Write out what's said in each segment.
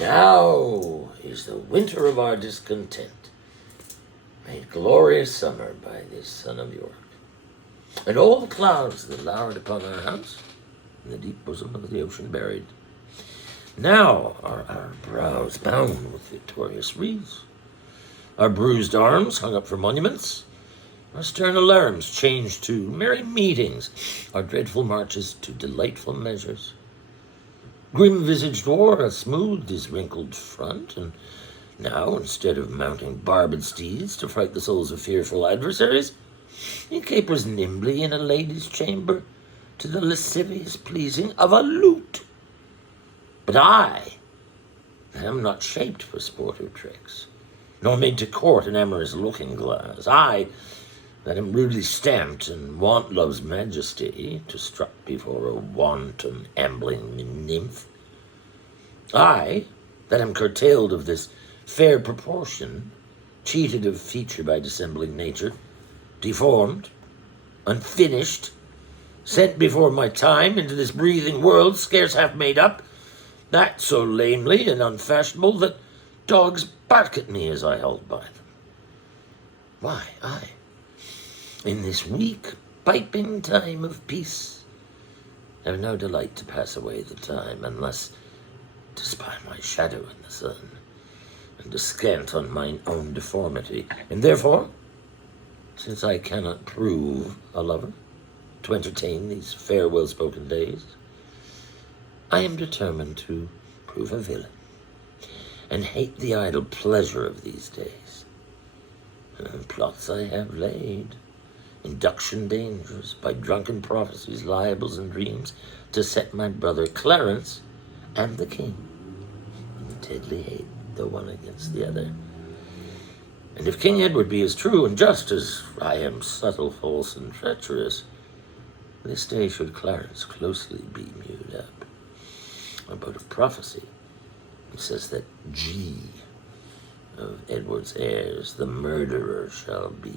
Now is the winter of our discontent, made glorious summer by this son of York. And all the clouds that lowered upon our house, in the deep bosom of the ocean buried, now are our brows bound with victorious wreaths, our bruised arms hung up for monuments, our stern alarms changed to merry meetings, our dreadful marches to delightful measures. Grim-visaged war hath smoothed his wrinkled front, and now, instead of mounting barbed steeds to fright the souls of fearful adversaries, he capers nimbly in a lady's chamber to the lascivious pleasing of a lute. But I am not shaped for sportive tricks, nor made to court an amorous looking-glass. I that am rudely stamped and want love's majesty to strut before a wanton ambling nymph. I that am curtailed of this fair proportion, cheated of feature by dissembling nature, deformed, unfinished, sent before my time into this breathing world scarce half made up, that so lamely and unfashionable that dogs bark at me as I hold by them. Why, I, in this weak, piping time of peace, have no delight to pass away the time, unless to spy my shadow in the sun, and descant on mine own deformity. And therefore, since I cannot prove a lover, to entertain these fair well-spoken days, I am determined to prove a villain, and hate the idle pleasure of these days. And plots I have laid, induction dangers, by drunken prophecies, libels, and dreams, to set my brother Clarence and the king in deadly hate, the one against the other. And if King Edward be as true and just as I am subtle, false, and treacherous, this day should Clarence closely be mewed up. About a prophecy, it says that G of Edward's heirs, the murderer shall be.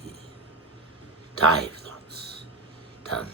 Dive thoughts, done